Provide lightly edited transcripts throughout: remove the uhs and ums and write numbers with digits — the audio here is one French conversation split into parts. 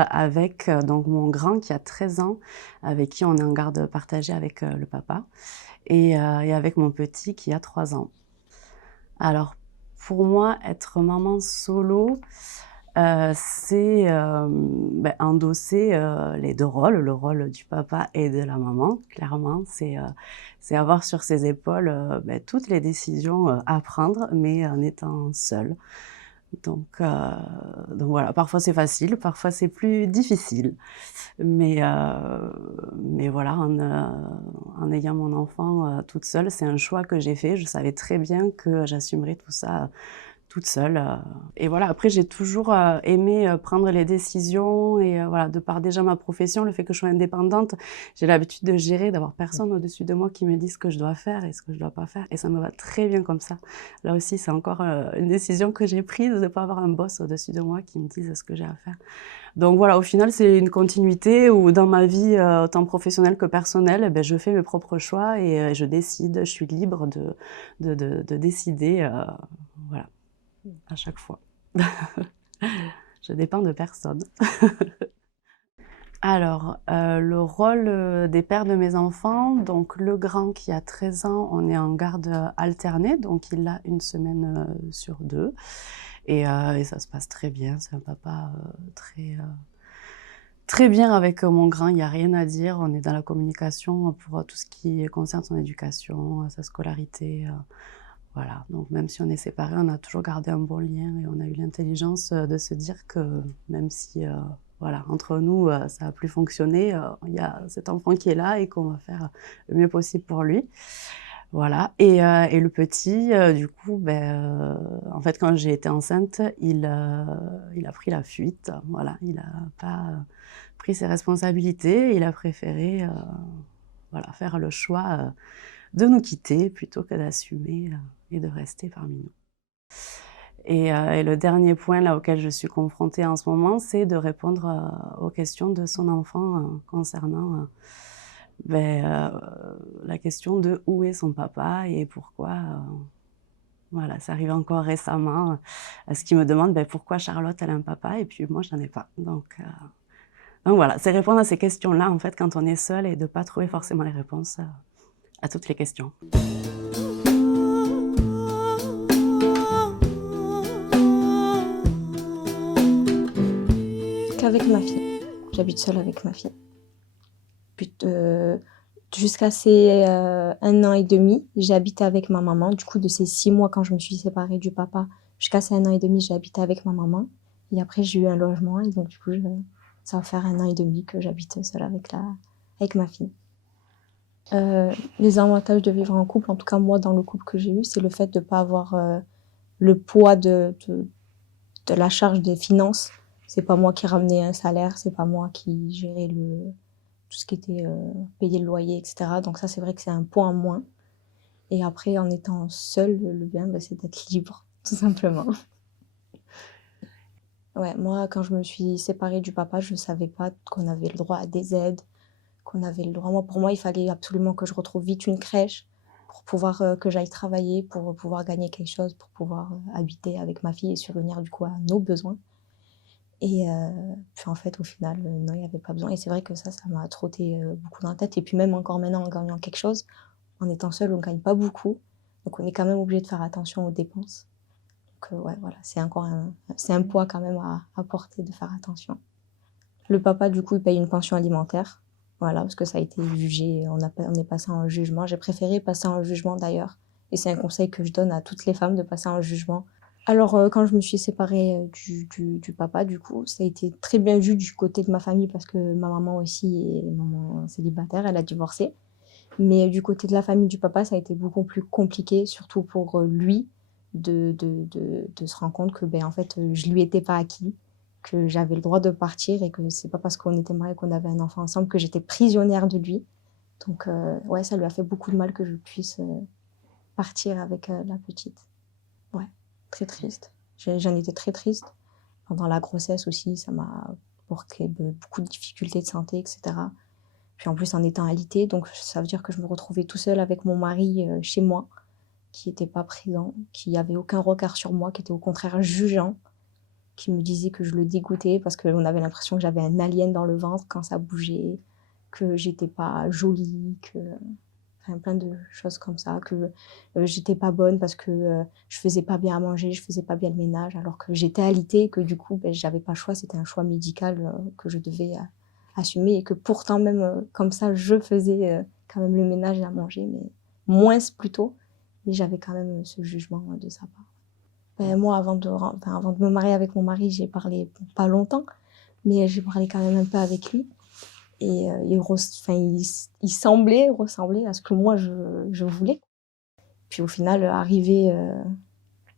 avec donc mon grand qui a 13 ans, avec qui on est en garde partagée avec le papa, et avec mon petit qui a 3 ans. Alors, pour moi, être maman solo, c'est, endosser, les 2 rôles, le rôle du papa et de la maman. Clairement, c'est avoir sur ses épaules, toutes les décisions, à prendre, mais en étant seule. Donc heu, donc voilà, parfois c'est facile, parfois c'est plus difficile. Mais voilà, en ayant mon enfant, toute seule, c'est un choix que j'ai fait. Je savais très bien que j'assumerais tout ça toute seule, et voilà. Après j'ai toujours, aimé, prendre les décisions et voilà, de par déjà ma profession, le fait que je sois indépendante, j'ai l'habitude de gérer, d'avoir personne au-dessus de moi qui me dit ce que je dois faire et ce que je dois pas faire, et ça me va très bien comme ça. Là aussi, c'est encore, une décision que j'ai prise, de pas avoir un boss au-dessus de moi qui me dise ce que j'ai à faire. Donc voilà, au final, c'est une continuité où dans ma vie, autant professionnelle que personnelle, je fais mes propres choix et je décide, je suis libre de décider, voilà, à chaque fois. Je dépends de personne. Alors, le rôle, des pères de mes enfants, donc le grand qui a 13 ans, on est en garde, alternée, donc il l'a une semaine, sur 2, et ça se passe très bien. C'est un papa, très bien avec, mon grand, il y a rien à dire. On est dans la communication, pour, tout ce qui concerne son éducation, sa scolarité, voilà. Donc même si on est séparés, on a toujours gardé un bon lien et on a eu l'intelligence, de se dire que même si, voilà, entre nous, ça a plus fonctionné, il y a cet enfant qui est là et qu'on va faire le mieux possible pour lui. Voilà, et le petit, du coup, en fait, quand j'ai été enceinte, il a pris la fuite. Voilà, il a pas, pris ses responsabilités. Il a préféré, voilà, faire le choix, de nous quitter plutôt que d'assumer, et de rester parmi nous. Et le dernier point là auquel je suis confrontée en ce moment, c'est de répondre, aux questions de son enfant, concernant, la question de où est son papa et pourquoi, voilà, c'est arrivé encore récemment, à ce qu'il me demande, pourquoi Charlotte elle a un papa et puis moi j'en ai pas. Donc voilà, c'est répondre à ces questions-là en fait quand on est seul et de pas trouver forcément les réponses, à toutes les questions. Qu'avec ma fille. J'habite seule avec ma fille. Jusqu'à ses 1 an et demi, j'ai habité avec ma maman. Du coup, de ces 6 mois quand je me suis séparée du papa, jusqu'à ces 1 an et demi, j'ai habité avec ma maman. Et après, j'ai eu un logement et donc du coup, ça va faire 1 an et demi que j'habite seule avec ma fille. Les avantages de vivre en couple, en tout cas moi dans le couple que j'ai eu, c'est le fait de ne pas avoir le poids de la charge des finances. C'est pas moi qui ramenais un salaire, c'est pas moi qui gérais tout ce qui était payer le loyer, etc. Donc ça, c'est vrai que c'est un poids en moins. Et après, en étant seule, le bien, c'est d'être libre, tout simplement. Ouais, moi, quand je me suis séparée du papa, je savais pas qu'on avait le droit à des aides, qu'on avait le droit. Pour moi, il fallait absolument que je retrouve vite une crèche pour pouvoir que j'aille travailler, pour pouvoir gagner quelque chose, pour pouvoir habiter avec ma fille et subvenir du coup à nos besoins. Et puis en fait, au final, non, il n'y avait pas besoin. Et c'est vrai que ça m'a trotté beaucoup dans la tête. Et puis même encore maintenant, en gagnant quelque chose, en étant seule, on ne gagne pas beaucoup. Donc on est quand même obligé de faire attention aux dépenses. Donc ouais, voilà, c'est un poids quand même à porter de faire attention. Le papa, du coup, il paye une pension alimentaire. Voilà, parce que ça a été jugé, on est passé en jugement. J'ai préféré passer en jugement d'ailleurs. Et c'est un conseil que je donne à toutes les femmes de passer en jugement. Alors, quand je me suis séparée du papa, du coup, ça a été très bien vu du côté de ma famille parce que ma maman aussi est maman célibataire, elle a divorcé. Mais du côté de la famille du papa, ça a été beaucoup plus compliqué, surtout pour lui, de se rendre compte que, en fait, je lui étais pas acquis, que j'avais le droit de partir et que c'est pas parce qu'on était mariés, qu'on avait un enfant ensemble, que j'étais prisonnière de lui. Donc, ouais, ça lui a fait beaucoup de mal que je puisse partir avec la petite. Ouais, très triste. J'en étais très triste. Pendant la grossesse aussi, ça m'a provoqué beaucoup de difficultés de santé, etc. Puis en plus, en étant alitée, donc ça veut dire que je me retrouvais tout seul avec mon mari chez moi, qui n'était pas présent, qui n'avait aucun regard sur moi, qui était au contraire jugeant, qui me disait que je le dégoûtais parce qu'on avait l'impression que j'avais un alien dans le ventre quand ça bougeait, que j'étais pas jolie, que enfin plein de choses comme ça, que, j'étais pas bonne parce que, je faisais pas bien à manger, je faisais pas bien le ménage alors que j'étais alitée et que du coup, j'avais pas le choix, c'était un choix médical, que je devais, assumer et que pourtant même, comme ça, je faisais, quand même le ménage et à manger, mais moins plutôt, mais j'avais quand même, ce jugement, de sa part. Moi avant de me marier avec mon mari, j'ai parlé pas longtemps, mais j'ai parlé quand même un peu avec lui et il semblait ressembler à ce que moi je voulais. Puis au final, arrivé,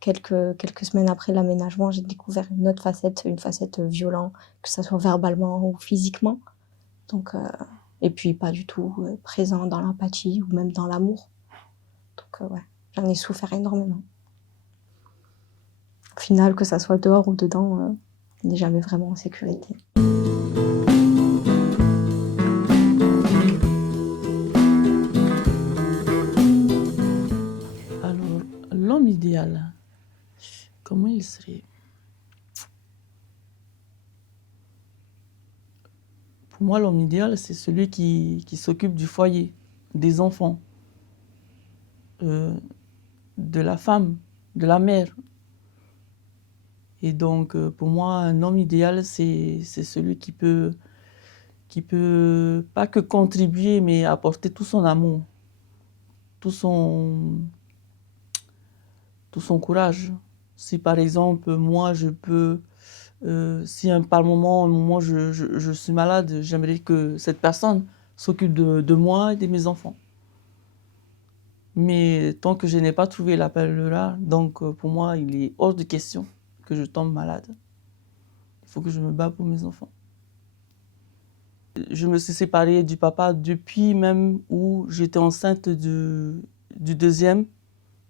quelques semaines après l'aménagement, j'ai découvert une autre facette, une facette, violente, que ça soit verbalement ou physiquement. Donc et puis pas du tout, présent dans l'empathie ou même dans l'amour. Donc ouais, j'en ai souffert énormément. Au final, que ça soit dehors ou dedans, on n'est jamais vraiment en sécurité. Alors, l'homme idéal, comment il serait? Pour moi, l'homme idéal, c'est celui qui s'occupe du foyer, des enfants, de la femme, de la mère. Et donc, pour moi, un homme idéal, c'est celui qui peut pas que contribuer, mais apporter tout son amour, tout son, tout son courage. Si par exemple, moi, je peux, si par moment, un moment je suis malade, j'aimerais que cette personne s'occupe de moi et de mes enfants. Mais tant que je n'ai pas trouvé l'appel là, donc pour moi, il est hors de question que je tombe malade. Il faut que je me bats pour mes enfants. Je me suis séparée du papa depuis même où j'étais enceinte du deuxième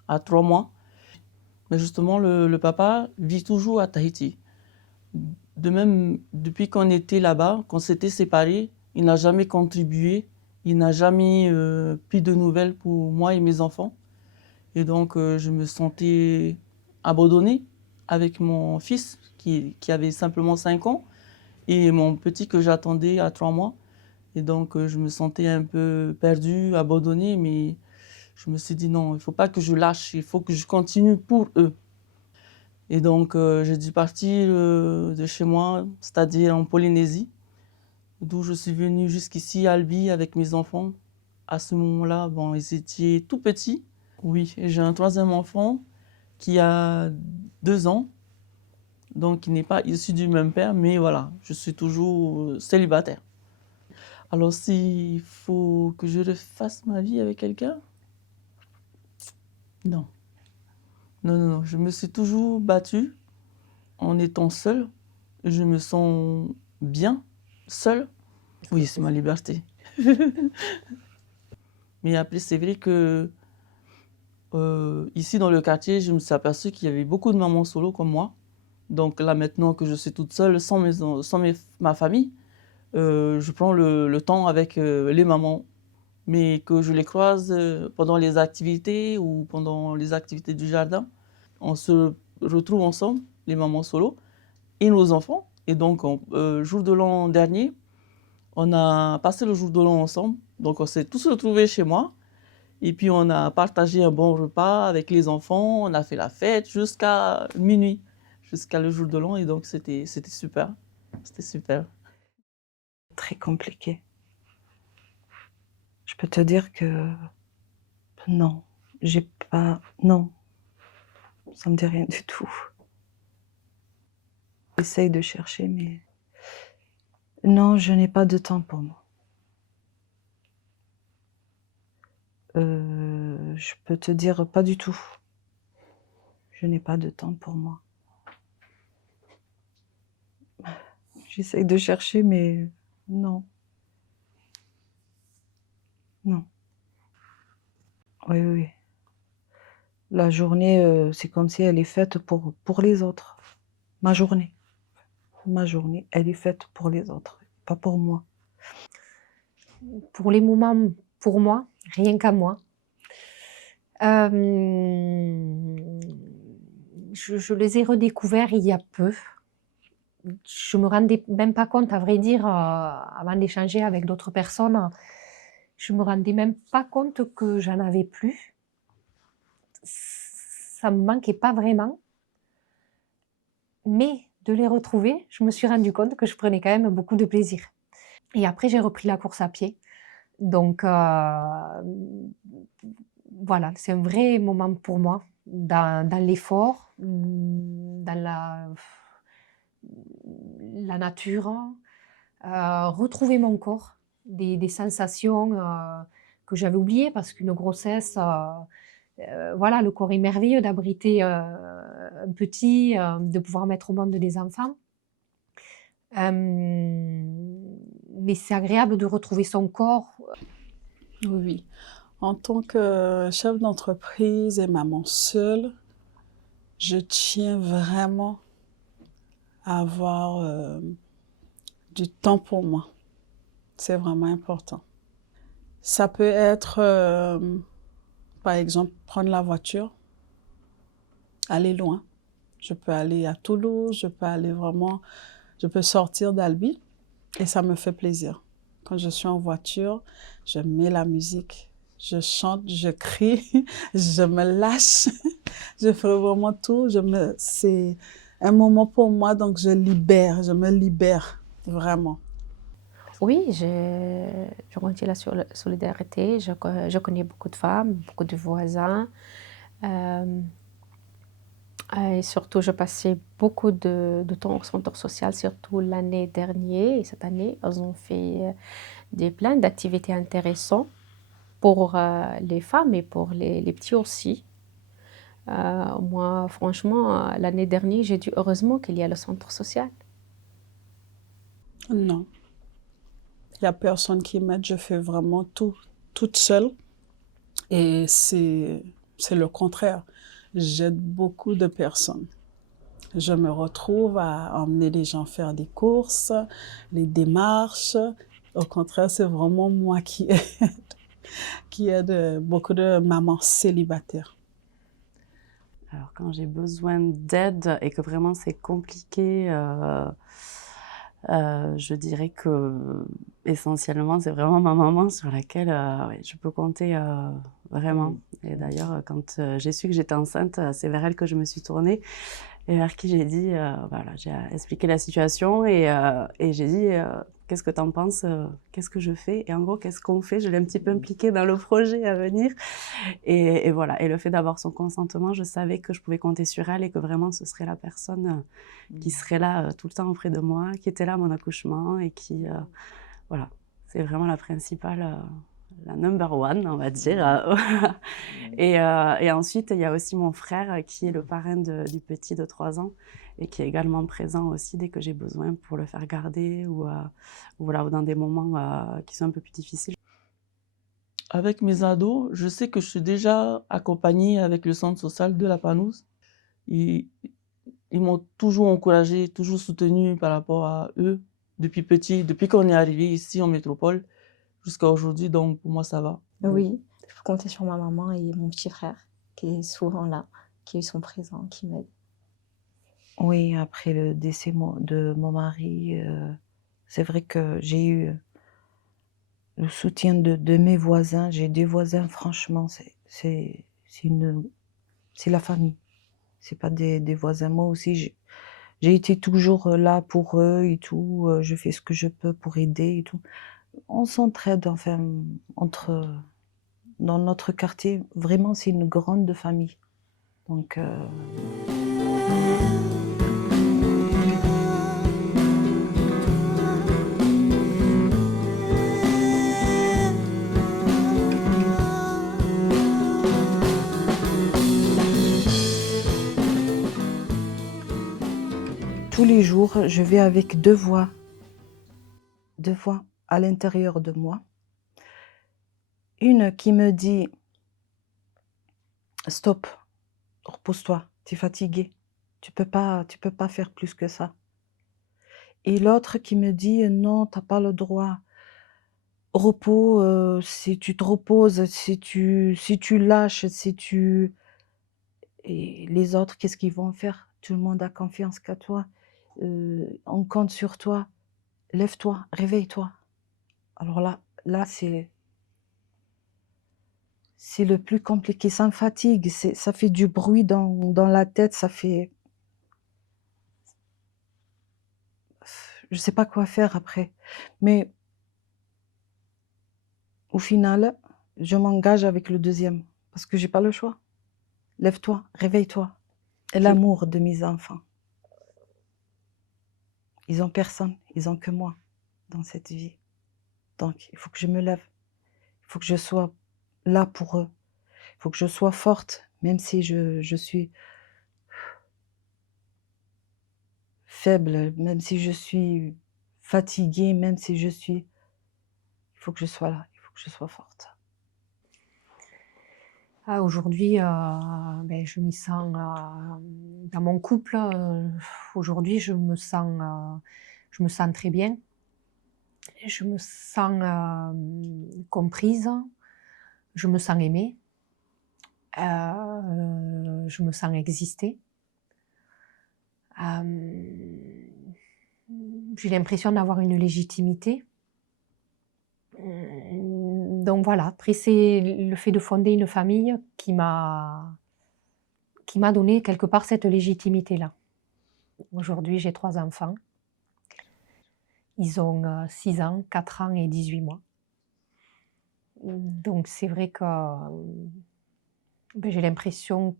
à 3 mois. Mais justement, le papa vit toujours à Tahiti. De même, depuis qu'on était là-bas, qu'on s'était séparés, il n'a jamais contribué, il n'a jamais pris de nouvelles pour moi et mes enfants. Et donc, je me sentais abandonnée avec mon fils qui avait simplement 5 ans et mon petit que j'attendais à 3 mois. Et donc, je me sentais un peu perdue, abandonnée, mais je me suis dit non, il ne faut pas que je lâche, il faut que je continue pour eux. Et donc, j'ai dû partir de chez moi, c'est-à-dire en Polynésie, d'où je suis venue jusqu'ici à Albi avec mes enfants. À ce moment-là, bon, ils étaient tout petits. Oui, et j'ai un troisième enfant qui a 2 ans, donc il n'est pas issu du même père, mais voilà, je suis toujours célibataire. Alors s'il faut que je refasse ma vie avec quelqu'un, non. Non, non, non, je me suis toujours battue en étant seule. Je me sens bien, seule. Oui, c'est ma liberté. Mais après, c'est vrai que ici dans le quartier, je me suis aperçue qu'il y avait beaucoup de mamans solo comme moi. Donc là, maintenant que je suis toute seule, ma famille, je prends le temps avec les mamans. Mais que je les croise pendant les activités ou pendant les activités du jardin, on se retrouve ensemble, les mamans solo, et nos enfants. Et donc, jour de l'an dernier, on a passé le jour de l'an ensemble. Donc, on s'est tous retrouvés chez moi. Et puis, on a partagé un bon repas avec les enfants. On a fait la fête jusqu'à minuit, jusqu'à le jour de l'an. Et donc, c'était super. C'était super. Très compliqué. Je peux te dire que non, j'ai pas. Non, ça me dit rien du tout. J'essaye de chercher, mais non, je n'ai pas de temps pour moi. Je peux te dire pas du tout. Je n'ai pas de temps pour moi. J'essaye de chercher, mais non. Non. Oui, oui, oui. La journée, c'est comme si elle est faite pour les autres. Ma journée. Ma journée, elle est faite pour les autres, pas pour moi. Pour les moments, pour moi, rien qu'à moi, je les ai redécouverts il y a peu. je me rendais même pas compte, à vrai dire, avant d'échanger avec d'autres personnes, je me rendais même pas compte que j'en avais plus. Ça me manquait pas vraiment, mais de les retrouver, je me suis rendu compte que je prenais quand même beaucoup de plaisir. Et après, j'ai repris la course à pied. Donc, voilà, c'est un vrai moment pour moi dans l'effort, dans la nature, retrouver mon corps, des sensations que j'avais oubliées parce qu'une grossesse, voilà, le corps est merveilleux d'abriter un petit, de pouvoir mettre au monde des enfants. Mais c'est agréable de retrouver son corps. Oui. En tant que chef d'entreprise et maman seule, je tiens vraiment à avoir du temps pour moi. C'est vraiment important. Ça peut être, par exemple, prendre la voiture, aller loin. Je peux aller à Toulouse, je peux sortir d'Albi et ça me fait plaisir. Quand je suis en voiture, je mets la musique, je chante, je crie, je me lâche, je fais vraiment tout. C'est un moment pour moi, donc je me libère vraiment. Oui, je retiens la solidarité. Je connais beaucoup de femmes, beaucoup de voisins. Et surtout, je passais beaucoup de temps au centre social, surtout l'année dernière et cette année. Elles ont fait plein d'activités intéressantes pour les femmes et pour les petits aussi. Moi, franchement, l'année dernière, j'ai dit heureusement qu'il y a le centre social. Non, il n'y a personne qui m'aide, je fais vraiment tout, toute seule. Et c'est le contraire. J'aide beaucoup de personnes. Je me retrouve à emmener les gens faire des courses, les démarches. Au contraire, c'est vraiment moi qui aide beaucoup de mamans célibataires. Alors quand j'ai besoin d'aide et que vraiment c'est compliqué, je dirais que essentiellement c'est vraiment ma maman sur laquelle ouais, je peux compter vraiment. Et d'ailleurs quand j'ai su que j'étais enceinte, c'est vers elle que je me suis tournée et vers qui j'ai dit, voilà, j'ai expliqué la situation et j'ai dit qu'est-ce que t'en penses, qu'est-ce que je fais et en gros qu'est-ce qu'on fait, je l'ai un petit peu impliquée dans le projet à venir. Et voilà, et le fait d'avoir son consentement, je savais que je pouvais compter sur elle et que vraiment ce serait la personne qui serait là tout le temps auprès de moi, qui était là à mon accouchement et qui, voilà, c'est vraiment la principale, la number one, on va dire. Et ensuite, il y a aussi mon frère qui est le parrain du petit de 3 ans et qui est également présent aussi dès que j'ai besoin pour le faire garder ou voilà, ou dans des moments qui sont un peu plus difficiles. Avec mes ados, je sais que je suis déjà accompagnée avec le centre social de la Panouse. Ils m'ont toujours encouragée, toujours soutenue par rapport à eux, depuis petit, depuis qu'on est arrivé ici en métropole jusqu'à aujourd'hui, donc pour moi ça va. Oui, je peux compter sur ma maman et mon petit frère qui est souvent là, qui sont présents, qui m'aident. Oui, après le décès de mon mari, c'est vrai que j'ai eu le soutien de mes voisins. J'ai des voisins, franchement, c'est la famille. C'est pas des voisins. Moi aussi, j'ai été toujours là pour eux et tout. Je fais ce que je peux pour aider et tout. On s'entraide, enfin, dans notre quartier. Vraiment, c'est une grande famille. Donc, tous les jours, je vais avec deux voix à l'intérieur de moi. Une qui me dit « Stop, repose-toi, tu es fatigué, tu peux pas faire plus que ça. » Et l'autre qui me dit « Non, tu n'as pas le droit. Repos, si tu te reposes, si tu lâches, si tu… » Et les autres, qu'est-ce qu'ils vont faire? Tout le monde a confiance qu'à toi. on compte sur toi, lève-toi, réveille-toi. Alors là c'est le plus compliqué, ça me fatigue, ça fait du bruit dans la tête, ça fait... Je sais pas quoi faire après. Mais au final, je m'engage avec le deuxième, parce que j'ai pas le choix. Lève-toi, réveille-toi. Et l'amour de mes enfants. Ils ont personne, ils ont que moi dans cette vie. Donc, il faut que je me lève. Il faut que je sois là pour eux. Il faut que je sois forte, même si je suis faible, même si je suis fatiguée, même si je suis... Il faut que je sois là, il faut que je sois forte. Aujourd'hui, je m'y sens dans mon couple. Aujourd'hui, je me sens très bien. Je me sens comprise. Je me sens aimée. Je me sens exister. J'ai l'impression d'avoir une légitimité. Donc voilà, après c'est le fait de fonder une famille qui m'a donné quelque part cette légitimité-là. Aujourd'hui, j'ai 3 enfants. Ils ont 6 ans, 4 ans et 18 mois. Donc c'est vrai que j'ai l'impression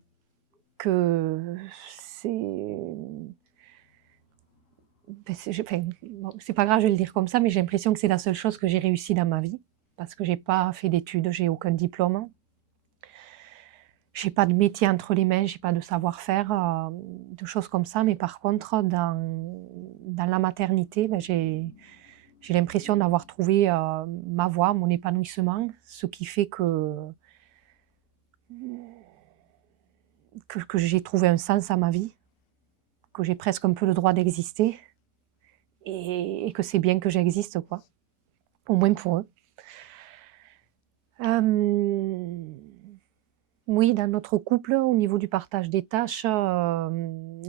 que c'est pas grave, je vais le dire comme ça, mais j'ai l'impression que c'est la seule chose que j'ai réussi dans ma vie, parce que j'ai pas fait d'études, j'ai aucun diplôme. J'ai pas de métier entre les mains, j'ai pas de savoir-faire, de choses comme ça, mais par contre, dans la maternité, j'ai l'impression d'avoir trouvé ma voie, mon épanouissement, ce qui fait que j'ai trouvé un sens à ma vie, que j'ai presque un peu le droit d'exister et que c'est bien que j'existe, quoi, au moins pour eux. Oui, dans notre couple, au niveau du partage des tâches,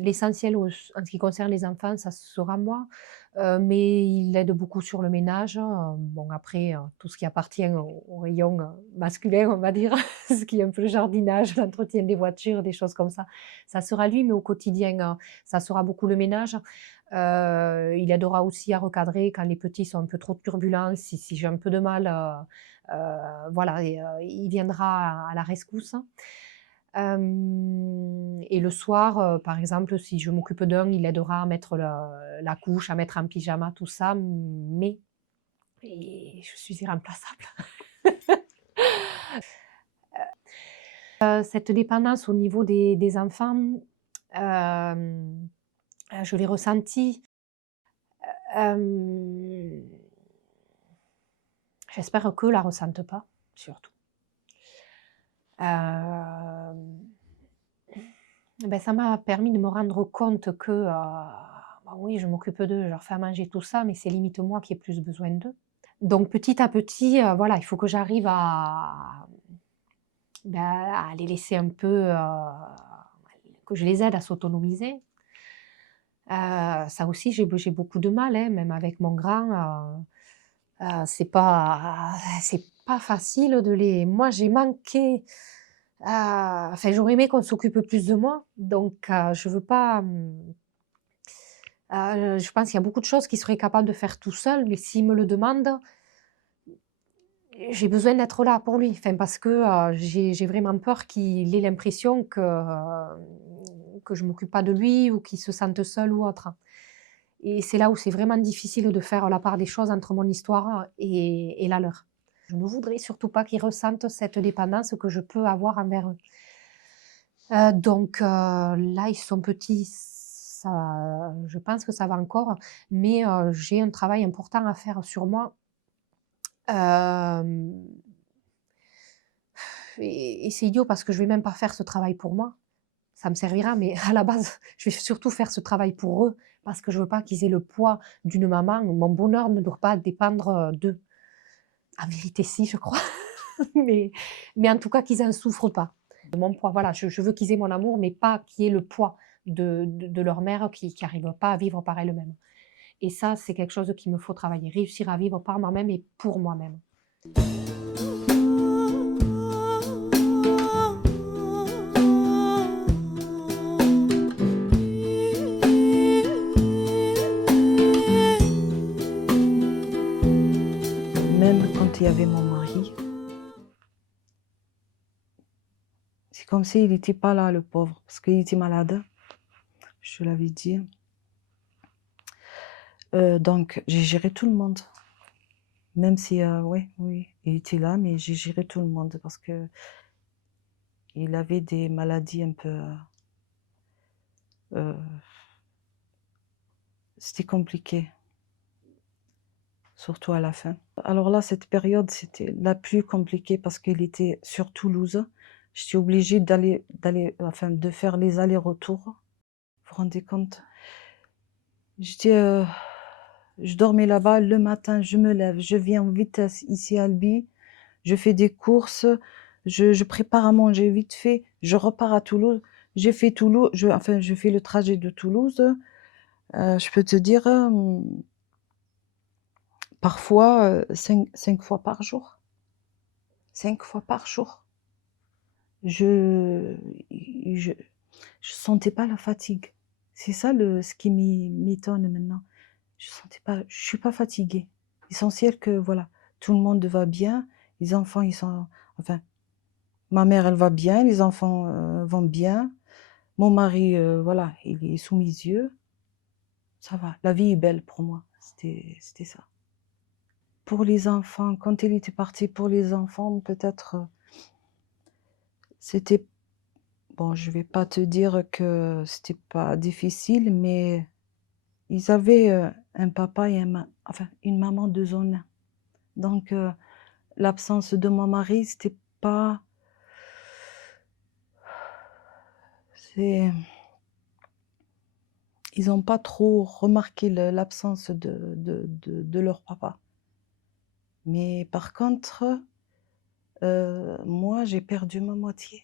l'essentiel en ce qui concerne les enfants, ça sera moi, mais il aide beaucoup sur le ménage. Bon après, tout ce qui appartient au rayon, masculin, on va dire, ce qui est un peu le jardinage, l'entretien des voitures, des choses comme ça sera lui, mais au quotidien, ça sera beaucoup le ménage. Il aidera aussi à recadrer quand les petits sont un peu trop turbulents, si j'ai un peu de mal, voilà, et il viendra à la rescousse. Et le soir, par exemple, si je m'occupe d'un, il aidera à mettre la couche, à mettre en pyjama, tout ça, mais je suis irremplaçable. Cette dépendance au niveau des enfants, je l'ai ressentie. J'espère qu'eux la ressentent pas, surtout. Ça m'a permis de me rendre compte que, oui, je m'occupe d'eux, je leur fais à manger, tout ça, mais c'est limite moi qui ai plus besoin d'eux. Donc petit à petit, voilà, il faut que j'arrive à les laisser un peu, que je les aide à s'autonomiser. Ça aussi, j'ai beaucoup de mal, hein, même avec mon grand, c'est pas facile de les... Moi, j'ai manqué, j'aurais aimé qu'on s'occupe plus de moi, donc je veux pas... je pense qu'il y a beaucoup de choses qu'il serait capable de faire tout seul, mais s'il me le demande, j'ai besoin d'être là pour lui, parce que j'ai vraiment peur qu'il ait l'impression que je m'occupe pas de lui ou qu'il se sente seul ou autre. Et c'est là où c'est vraiment difficile de faire la part des choses entre mon histoire et la leur. Je ne voudrais surtout pas qu'ils ressentent cette dépendance que je peux avoir envers eux. Donc là, ils sont petits, ça, je pense que ça va encore, mais j'ai un travail important à faire sur moi. Et c'est idiot parce que je ne vais même pas faire ce travail pour moi. Ça me servira, mais à la base, je vais surtout faire ce travail pour eux parce que je ne veux pas qu'ils aient le poids d'une maman. Mon bonheur ne doit pas dépendre d'eux. En vérité, si, je crois. mais en tout cas, qu'ils n'en souffrent pas. De mon poids, voilà, je veux qu'ils aient mon amour, mais pas qu'il y ait le poids de leur mère qui n'arrivent pas à vivre par elles-mêmes. Et ça, c'est quelque chose qu'il me faut travailler, réussir à vivre par moi-même et pour moi-même. Même quand il y avait mon mari, c'est comme s'il n'était pas là, le pauvre, parce qu'il était malade, je te l'avais dit. Donc, j'ai géré tout le monde. Même si, oui, il était là, mais j'ai géré tout le monde parce que il avait des maladies un peu... c'était compliqué, surtout à la fin. Alors là, cette période, c'était la plus compliquée parce qu'il était sur Toulouse. J'étais obligée de faire les allers-retours. Vous vous rendez compte? Je dormais là-bas, le matin, je me lève, je viens en vitesse ici à Albi, je fais des courses, je prépare à manger vite fait, je repars à Toulouse. J'ai fait Toulouse, je fais le trajet de Toulouse. Je peux te dire, parfois 5 fois par jour. 5 fois par jour. Je sentais pas la fatigue. C'est ça ce qui m'étonne maintenant. Je suis pas fatiguée. L'essentiel que voilà, tout le monde va bien, les enfants enfin, ma mère elle va bien, les enfants vont bien, mon mari voilà, il est sous mes yeux, ça va, la vie est belle pour moi, c'était ça. Pour les enfants, quand il était parti pour les enfants, peut-être c'était bon, je vais pas te dire que c'était pas difficile, mais ils avaient un papa et une maman de zone. Donc, l'absence de mon mari, c'était pas... Ils n'ont pas trop remarqué l'absence de leur papa. Mais par contre, moi, j'ai perdu ma moitié.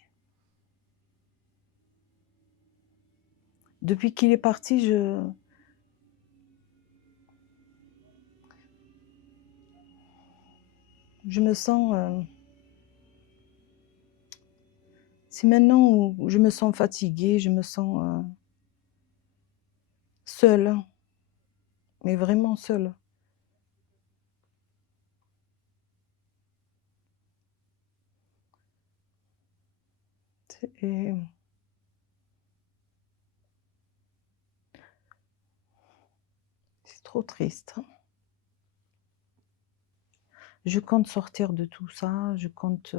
Depuis qu'il est parti, je me sens... c'est maintenant où je me sens fatiguée, je me sens seule, mais vraiment seule. Et c'est trop triste. Je compte sortir de tout ça, je compte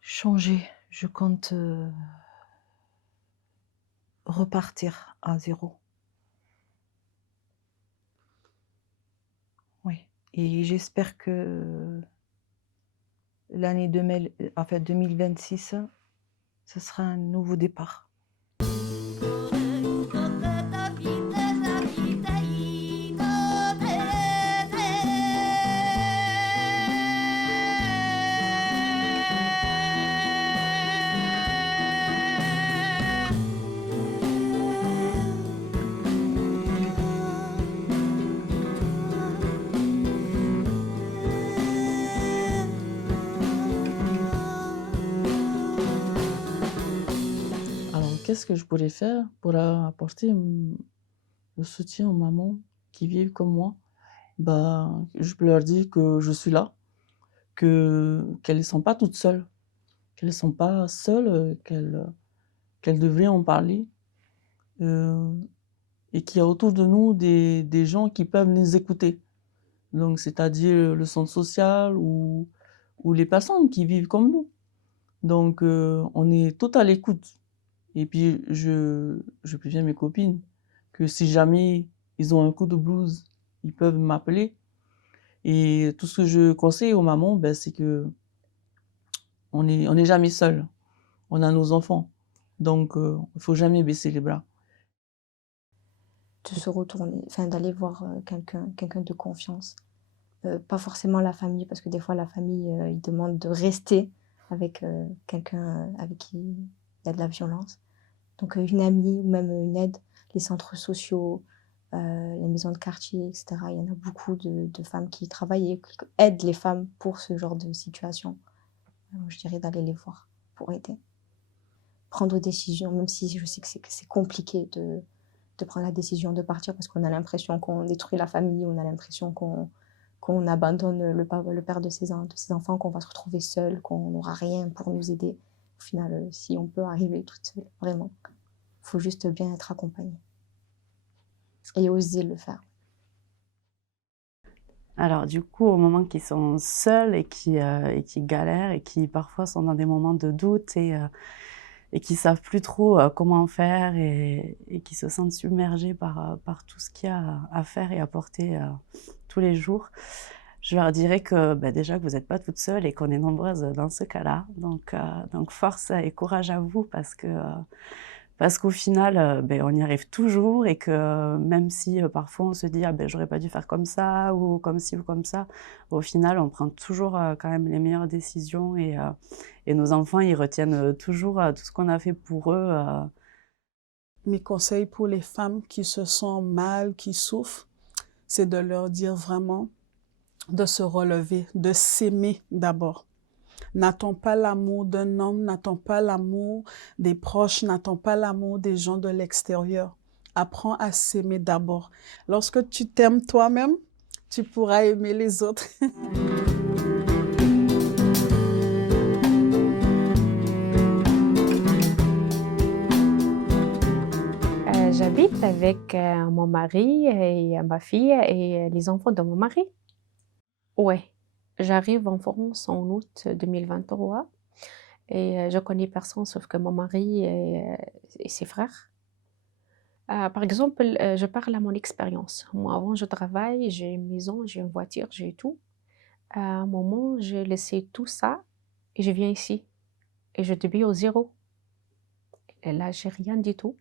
changer, je compte repartir à zéro. Oui, et j'espère que l'année 2026, ce sera un nouveau départ. Qu'est-ce que je pourrais faire pour apporter le soutien aux mamans qui vivent comme moi? Je peux leur dire que je suis là, qu'elles ne sont pas toutes seules, qu'elles ne sont pas seules, qu'elles devraient en parler, et qu'il y a autour de nous des gens qui peuvent les écouter. Donc, c'est-à-dire le centre social ou les personnes qui vivent comme nous. Donc, on est tout à l'écoute. Et puis, je préviens mes copines que si jamais ils ont un coup de blues, ils peuvent m'appeler. Et tout ce que je conseille aux mamans, c'est que on n'est jamais seul. On a nos enfants. Donc, il ne faut jamais baisser les bras. De se retourner, enfin d'aller voir quelqu'un de confiance. Pas forcément la famille, parce que des fois la famille, ils demandent de rester avec quelqu'un avec qui il y a de la violence. Donc une amie ou même une aide, les centres sociaux, les maisons de quartier, etc. Il y en a beaucoup de femmes qui travaillent et qui aident les femmes pour ce genre de situation. Je dirais d'aller les voir pour aider. Prendre des décisions, même si je sais que c'est compliqué de prendre la décision de partir parce qu'on a l'impression qu'on détruit la famille, on a l'impression qu'on abandonne le père de ses enfants, qu'on va se retrouver seul, qu'on n'aura rien pour nous aider. Au final, si on peut arriver toute seule, vraiment, il faut juste bien être accompagné et oser le faire. Alors du coup, au moment qu'ils sont seuls et qui galèrent et qui parfois sont dans des moments de doute et qui savent plus trop comment faire et qui se sentent submergés par tout ce qu'il y a à faire et à porter tous les jours, je leur dirais que déjà que vous n'êtes pas toutes seules et qu'on est nombreuses dans ce cas-là. Donc force et courage à vous parce qu'au final, on y arrive toujours et que même si parfois on se dit j'aurais pas dû faire comme ça ou comme ci ou comme ça, au final on prend toujours quand même les meilleures décisions et nos enfants ils retiennent toujours tout ce qu'on a fait pour eux. Mes conseils pour les femmes qui se sentent mal, qui souffrent, c'est de leur dire vraiment de se relever, de s'aimer d'abord. N'attends pas l'amour d'un homme, n'attends pas l'amour des proches, n'attends pas l'amour des gens de l'extérieur. Apprends à s'aimer d'abord. Lorsque tu t'aimes toi-même, tu pourras aimer les autres. J'habite avec mon mari et ma fille et les enfants de mon mari. Ouais, j'arrive en France en août 2023 et je connais personne sauf que mon mari et ses frères. Par exemple, je parle à mon expérience. Moi, avant, je travaille, j'ai une maison, j'ai une voiture, j'ai tout. À un moment, j'ai laissé tout ça et je viens ici et je débute au zéro. Et là, j'ai rien du tout.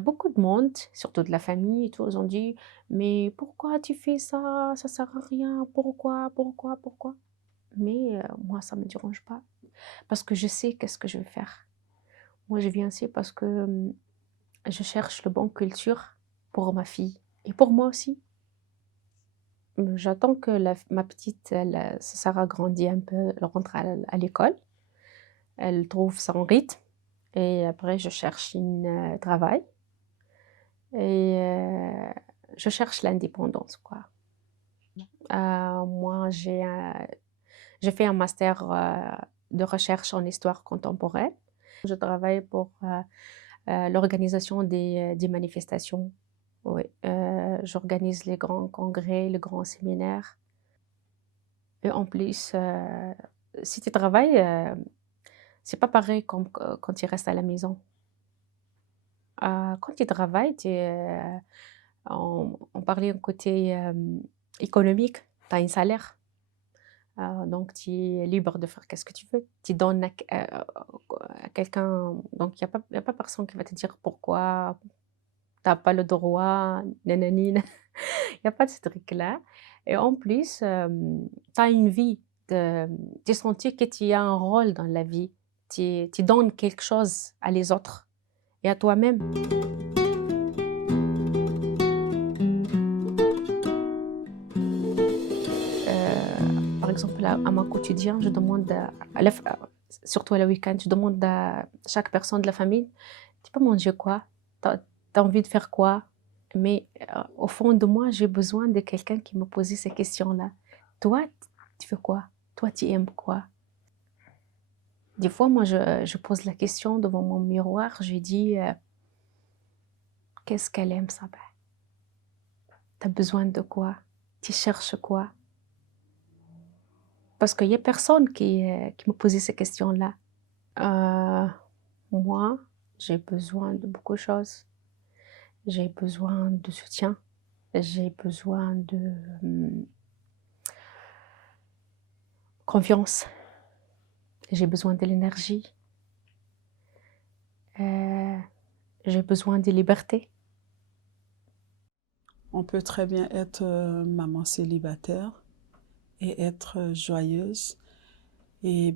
Beaucoup de monde, surtout de la famille et tout, ils ont dit: «Mais pourquoi tu fais ça? Ça sert à rien. Pourquoi, pourquoi, pourquoi?» Mais moi, ça me dérange pas parce que je sais qu'est-ce que je vais faire. Moi, je viens ici parce que, je cherche la bonne culture pour ma fille et pour moi aussi. J'attends que ma petite, Sarah grandit un peu, elle rentre à l'école, elle trouve son rythme et après je cherche un travail et je cherche l'indépendance, quoi. Moi, j'ai fait un master de recherche en histoire contemporaine. Je travaille pour l'organisation des manifestations. Oui, j'organise les grands congrès, les grands séminaires. Et en plus, si tu travailles, c'est pas pareil comme quand tu restes à la maison. Quand tu travailles, on parlait du côté économique, tu as un salaire. Donc, tu es libre de faire qu'est-ce que tu veux. Tu donnes à quelqu'un, donc il n'y a pas personne qui va te dire pourquoi tu n'as pas le droit, nanani. Il y a pas de ce truc-là et en plus, tu as une vie, tu sentis que tu as un rôle dans la vie. Tu donnes quelque chose à les autres et à toi-même. Par exemple, à mon quotidien, je demande surtout à le week-end, je demande à chaque personne de la famille: «Tu peux manger quoi? Tu as envie de faire quoi?» Mais au fond de moi, j'ai besoin de quelqu'un qui me pose ces questions-là. Toi, tu fais quoi? Toi, tu aimes quoi? Des fois, moi, je pose la question devant mon miroir, je dis qu'est-ce qu'elle aime, ça? Tu as besoin de quoi? Tu cherches quoi? Parce qu'il n'y a personne qui me posait ces questions-là. Moi, j'ai besoin de beaucoup de choses. J'ai besoin de soutien. J'ai besoin de confiance. J'ai besoin de l'énergie. J'ai besoin de liberté. On peut très bien être maman célibataire et être joyeuse et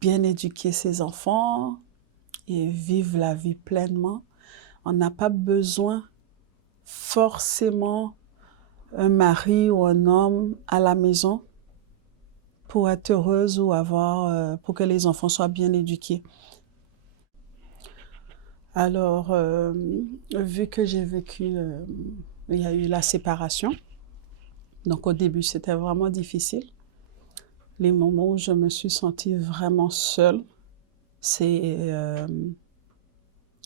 bien éduquer ses enfants et vivre la vie pleinement. On n'a pas besoin forcément un mari ou un homme à la maison pour être heureuse ou pour que les enfants soient bien éduqués. Alors, vu que j'ai vécu, il y a eu la séparation, donc au début c'était vraiment difficile. Les moments où je me suis sentie vraiment seule, c'est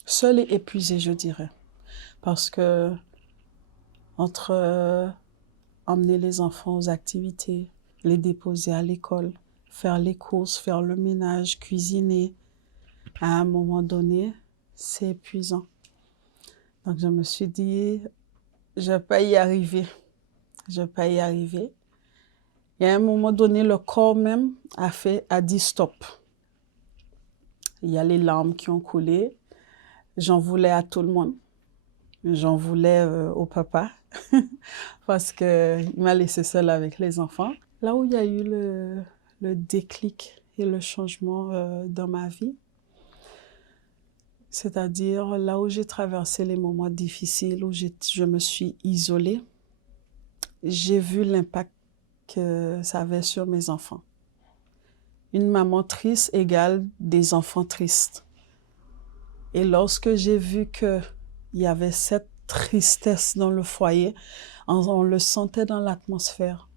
seule et épuisée, je dirais. Parce que entre emmener les enfants aux activités, les déposer à l'école, faire les courses, faire le ménage, cuisiner, à un moment donné, c'est épuisant. Donc je me suis dit, je ne vais pas y arriver. Je ne vais pas y arriver. Et à un moment donné, le corps même a dit stop. Il y a les larmes qui ont coulé. J'en voulais à tout le monde. J'en voulais au papa parce qu'il m'a laissée seule avec les enfants. Là où il y a eu le déclic et le changement dans ma vie, c'est-à-dire là où j'ai traversé les moments difficiles, où je me suis isolée, j'ai vu l'impact que ça avait sur mes enfants. Une maman triste égale des enfants tristes. Et lorsque j'ai vu qu'il y avait cette tristesse dans le foyer, on le sentait dans l'atmosphère.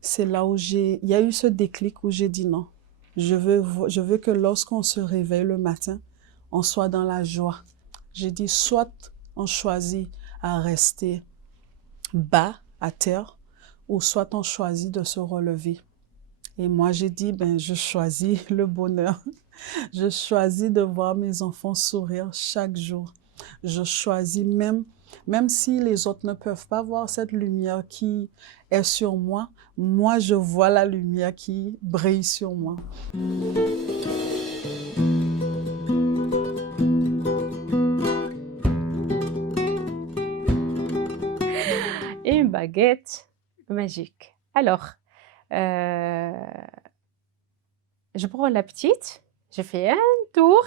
C'est là où il y a eu ce déclic où j'ai dit non. Je veux que lorsqu'on se réveille le matin, on soit dans la joie. J'ai dit soit on choisit à rester bas à terre, ou soit on choisit de se relever. Et moi, j'ai dit, je choisis le bonheur. Je choisis de voir mes enfants sourire chaque jour. Je choisis même si les autres ne peuvent pas voir cette lumière qui est sur moi, moi, je vois la lumière qui brille sur moi. Et une baguette magique. Alors, je prends la petite, je fais un tour.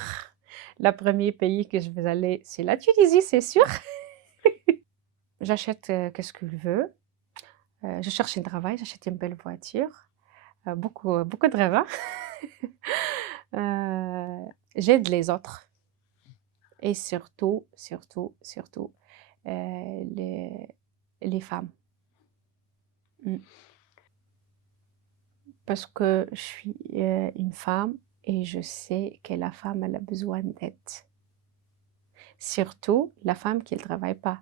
Le premier pays que je vais aller, c'est la Tunisie, c'est sûr. J'achète qu'est-ce que je veux. Je cherche un travail, j'achète une belle voiture. Beaucoup de rêves. J'aide les autres. Et surtout, les femmes. Parce que je suis une femme et je sais que la femme, elle a besoin d'aide. Surtout la femme qui ne travaille pas.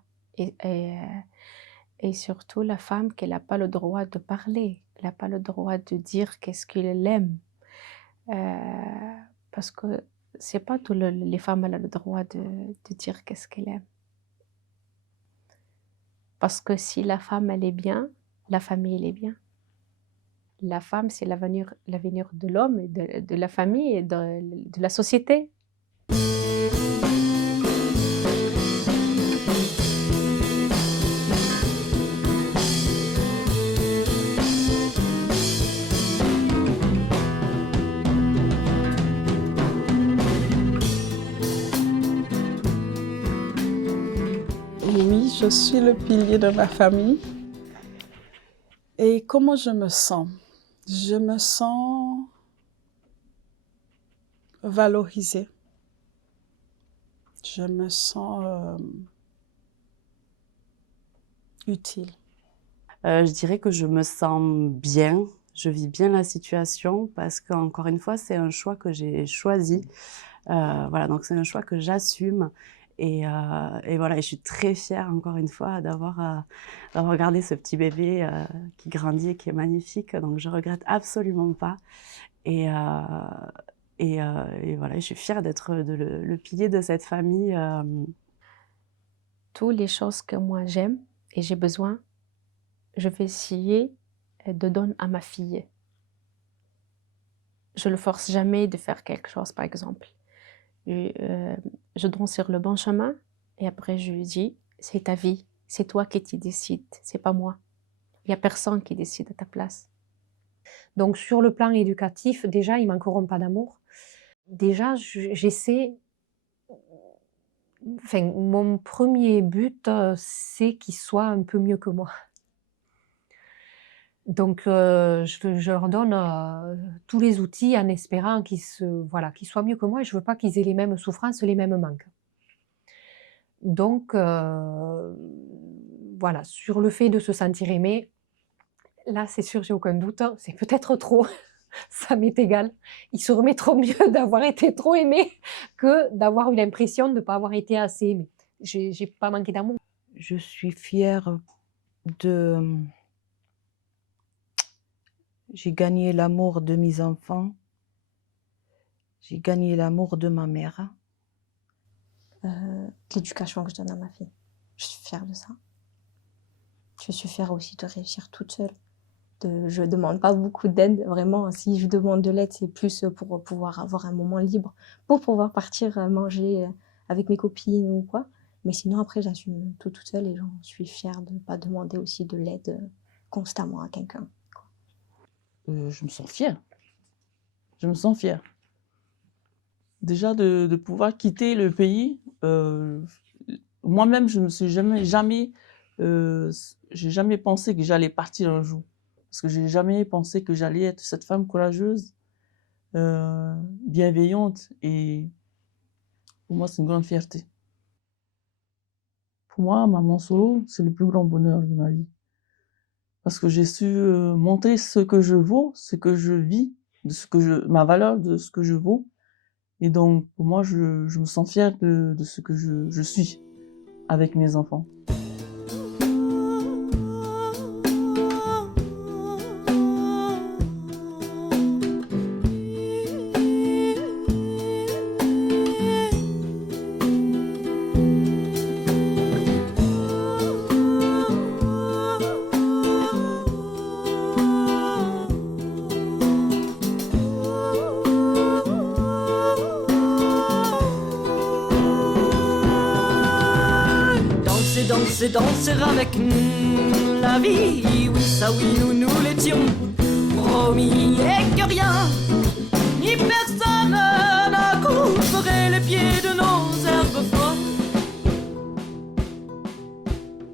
Et surtout la femme qui n'a pas le droit de parler. Elle n'a pas le droit de dire qu'est-ce qu'elle aime. Parce que c'est pas toutes les femmes qui ont le droit de dire qu'est-ce qu'elle aime. Parce que si la femme, elle est bien, la famille, elle est bien. La femme, c'est l'avenir de l'homme, et de la famille et de la société. Oui, je suis le pilier de ma famille. Et comment je me sens? Je me sens valorisée. Je me sens utile. Je dirais que je me sens bien, je vis bien la situation parce qu'encore une fois, c'est un choix que j'ai choisi. Voilà, donc c'est un choix que j'assume. Et voilà, et je suis très fière, encore une fois, d'avoir gardé ce petit bébé qui grandit et qui est magnifique. Donc je regrette absolument pas. Et voilà, je suis fière d'être le pilier de cette famille. Toutes les choses que moi j'aime et j'ai besoin, je vais essayer de donner à ma fille. Je ne le force jamais de faire quelque chose, par exemple. Je donne sur le bon chemin et après je lui dis, c'est ta vie, c'est toi qui décides, c'est pas moi. Il n'y a personne qui décide à ta place. Donc sur le plan éducatif, déjà, ils manqueront pas d'amour. Déjà, j'essaie... Enfin, mon premier but, c'est qu'ils soient un peu mieux que moi. Donc, je leur donne tous les outils en espérant qu'ils soient mieux que moi, et je veux pas qu'ils aient les mêmes souffrances, les mêmes manques. Donc, voilà, sur le fait de se sentir aimé, là, c'est sûr, j'ai aucun doute, c'est peut-être trop, ça m'est égal. Ils se remettront mieux d'avoir été trop aimés que d'avoir eu l'impression de ne pas avoir été assez aimés. J'ai pas manqué d'amour. Je suis fière de... J'ai gagné l'amour de mes enfants. J'ai gagné l'amour de ma mère. L'éducation que je donne à ma fille. Je suis fière de ça. Je suis fière aussi de réussir toute seule. Je ne demande pas beaucoup d'aide, vraiment. Si je demande de l'aide, c'est plus pour pouvoir avoir un moment libre, pour pouvoir partir manger avec mes copines ou quoi. Mais sinon, après, j'assume tout toute seule et j'en suis fière de ne pas demander aussi de l'aide constamment à quelqu'un. Je me sens fière. Je me sens fière. Déjà de pouvoir quitter le pays. Moi-même, je me suis jamais j'ai jamais pensé que j'allais partir un jour. Parce que j'ai jamais pensé que j'allais être cette femme courageuse, bienveillante, et pour moi, c'est une grande fierté. Pour moi, maman solo, c'est le plus grand bonheur de ma vie. Parce que j'ai su montrer ce que je vaux, ce que je vis, ma valeur de ce que je vaux. Et donc, pour moi, je me sens fière de ce que je suis avec mes enfants. Danser, danser avec la vie. Oui, ça oui, nous l'étions promis, et que rien ni personne n'accouperait les pieds de nos herbes folles.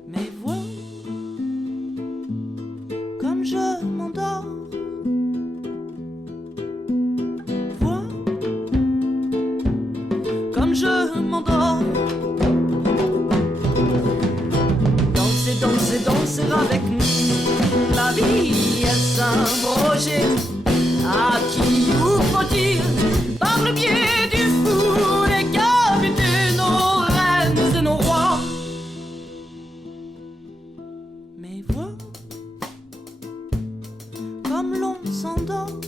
Mais vois comme je m'endors. Vois comme je m'endors. Danser, danser avec la vie, est-ce un projet à qui nous faut-il, par le biais du fou, décapiter nos reines et nos rois. Mais vois comme l'on s'endort.